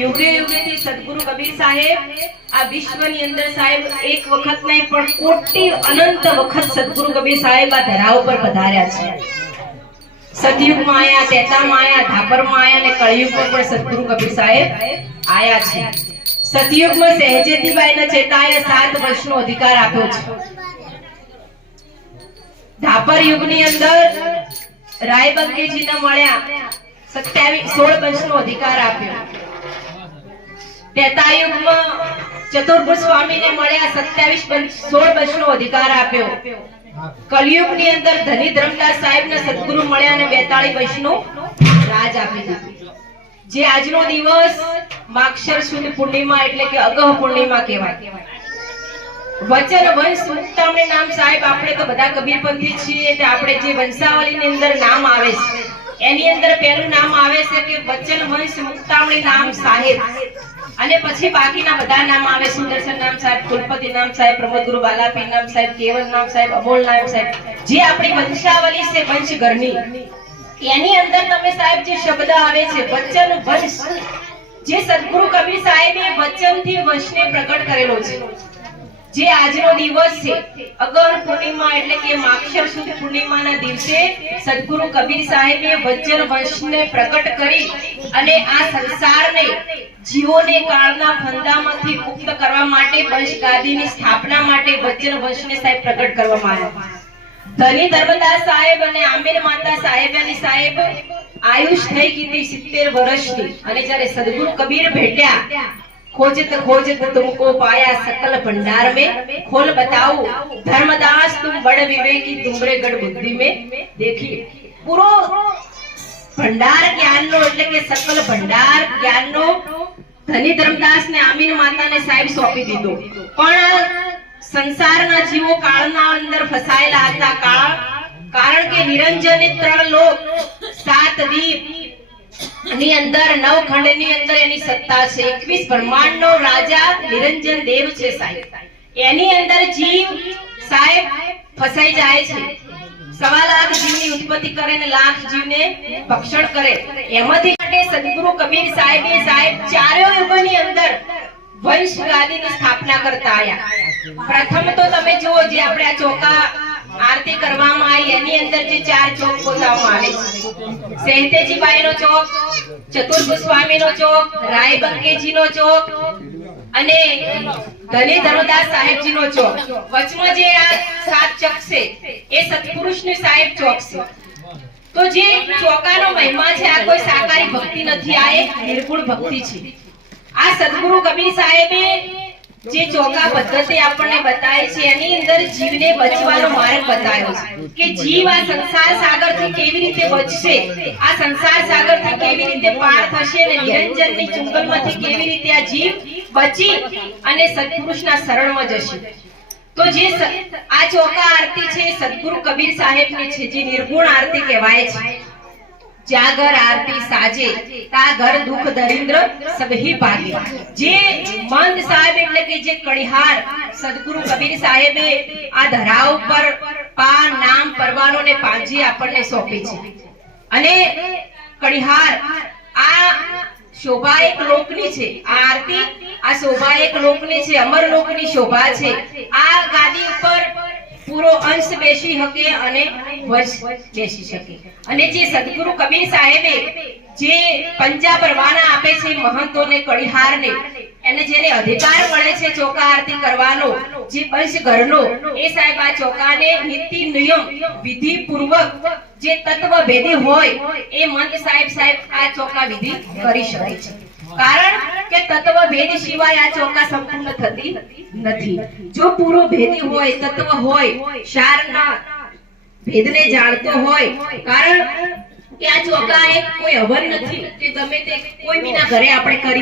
યુગે યુગેથી સદગુરુ કબીર સાહેબ આ વિશ્વની અંદર સાહેબ એક વખત નહીં પણ કોટી અનંત વખત સદગુરુ કબીર સાહેબ આ ધરા ઉપર પધાર્યા છે। સતયુગમાં આયા, ત્રેતામાં આયા, ધાપરમાં આયા અને કળિયુગમાં પણ સદગુરુ કબીર સાહેબ આયા છે। સતયુગમાં સહેજેતીબાઈને ચેતાયા 7 વર્ષનો અધિકાર આપ્યો છે। ધાપર યુગની અંદર રાયબંગીજીને મળ્યા 16 વર્ષનો અધિકાર આપ્યો। ત્રેતા યુગમાં ચતુર્ભુજ સ્વામીને મળ્યા 16 વર્ષનો અધિકાર આપ્યો। કલયુગની અંદર ધની ધર્મદાસ સાહેબને સદગુરુ મળ્યા અને 42 વર્ષનો રાજ આપી દીધું। જે આજનો દિવસ માગશર સુદ પૂર્ણિમા એટલે કે અગહ પૂર્ણિમા કહેવાય। વચન વંશ મુક્તામણી નામ સાહેબ આપણે તો બધા કબીરપંથી છીએ તો આપણે જે વંશાવલીની અંદર નામ આવે છે એની અંદર પહેલું નામ આવે છે કે વચન વંશ મુક્તામણી નામ સાહેબ અને પછી બાકીના બધા નામ આવે સુદર્શન નામ સાહેબ, કુલપતિ નામ સાહેબ, પ્રમોદગુરુ બાલાપીર નામ સાહેબ, કેવલ નામ સાહેબ, અમોલ નામ સાહેબ। જે આપણી વંશાવલી છે વંશ ઘરની એની અંદર તમે સાહેબ જે શબ્દ આવે છે વચન વંશ જે સદગુરુ કબીર સાહેબે વચનથી વંશને પ્રગટ કરેલો છે। જે આજનો દિવસ છે અગર પૂર્ણિમા એટલે કે માગશર સુદ પૂર્ણિમાના દિવસે સદગુરુ કબીર સાહેબે વચન વંશને પ્રગટ કરી અને આ સંસારને જીવોને કાળના ફંદામાંથી મુક્ત કરવા માટે વંશ ગાદીની સ્થાપના માટે વચન વંશને સાહેબ પ્રગટ કરવામાં આવ્યા। ધની ધર્મદાસ સાહેબ અને આમીર માતા સાહેબાની સાહેબ આયુષ થઈ ગઈ 70 વર્ષની અને જ્યારે સદગુરુ કબીર ભેટ્યા खोजत खोजत तुमको पाया सकल भंडार में खोल बताओ धर्मदास तुम बड़ विवेकी तुमरे गढ़ बुद्धि में देखिए पूरो भंडार ज्ञान नो એટલે કે सकल भंडार ज्ञान नो ધની ધર્મદાસ ને આમીન માતા ને સાહેબ સોંપી દીધો। પણ સંસારના જીવો કાળના અંદર ફસાયેલા હતા। કારણ કે નિરંજને 3 લોક 7 દીપ ની અંદર 9 ખંડની અંદર એની સત્તા છે। 21 બ્રહ્માંડનો રાજા નિરંજન દેવ છે સાહેબ। એની અંદર જીવ સાહેબ ફસાઈ જાય છે। 1.25 લાખ જીવની ઉત્પત્તિ કરે ને લાખ જીવને ભક્ષણ કરે। એમાંથી માટે સદગુરુ કબીર સાહેબે સાહેબ ચારેય યુગોની અંદર વંશ ગાદીની સ્થાપના કરતા આયા। પ્રથમ તો તમે જુઓ જે આપણે આ ચોકા આરતી કરવામાં આવી એની અંદર જે 4 ચોક બોલાવવામાં આવે છે સહેતેજીબાઈનો ચોક, ચતુર્ભુજ સ્વામીનો ચોક, રાયબંકેજીનો ચોક અને ધની ધર્મદાસ સાહેબજીનો ચોક। વચમાં જે આ 7 ચોક છે એ સત્પુરુષની સાહેબ ચોક છે। તો જે ચોકાનો મહિમા છે આ કોઈ સાકારી ભક્તિ નથી, આ એક નિર્ગુણ ભક્તિ છે। આ સદગુરુ કબીર સાહેબે જે ચોકા પદ્ધતિ આપણને બતાવી છે એની અંદર જીવને બચવાનો માર્ગ બતાવ્યો છે કે જીવ આ સંસાર સાગરથી કેવી રીતે બચશે, આ સંસાર સાગરથી કેવી રીતે પાર થશે અને નિરંજનની ચુંગલમાંથી કેવી રીતે આ જીવ બચી અને સત્પુરુષના શરણમાં જશે। તો જે આ ચોકા આરતી છે સદગુરુ કબીર સાહેબની છે જે નિર્ગુણ આરતી કહેવાય છે। जागर आरती साजे ता घर दुख दरिद्र सबही भागे। जे मंद साहेब એટલે કે જે કડિહાર સદગુરુ કબીર સાહેબે આ ધરા ઉપર પા નામ પરવાનો ને પાંજી આપણને સોંપી છે। અને કડિહાર આ શોભા એક લોકની છે, આ આરતી આ શોભા એક લોકની છે, અમર લોકની શોભા છે। આ ગાદી ઉપર પૂરો અંશ બેસી શકે અને વંશ બેસી શકે। અને જે સદગુરુ કબીર સાહેબે જે પંજા પરવાના આપે છે મહંતોને કડિહારને એને જેને અધિકાર મળે છે ચોકા આરતી કરવાનો જે વંશ ઘરનો એ સાહેબ આ ચોકાને નીતિ નિયમ વિધિ પૂર્વક જે તત્વ ભેદી હોય એ મંત સાહેબ આ ચોકા વિધિ કરી શકે છે। કારણ કે તત્વ ભેદ સિવાય આ ચોકા સંપૂર્ણ થતી નથી। જો પૂરો ભેદી હોય તત્વ હોય સારના ભેદને જાણતો હોય કારણ કે આ ચોકા એક કોઈ હવન નથી કે ગમે તે કોઈ બીના ઘરે આપણે કરી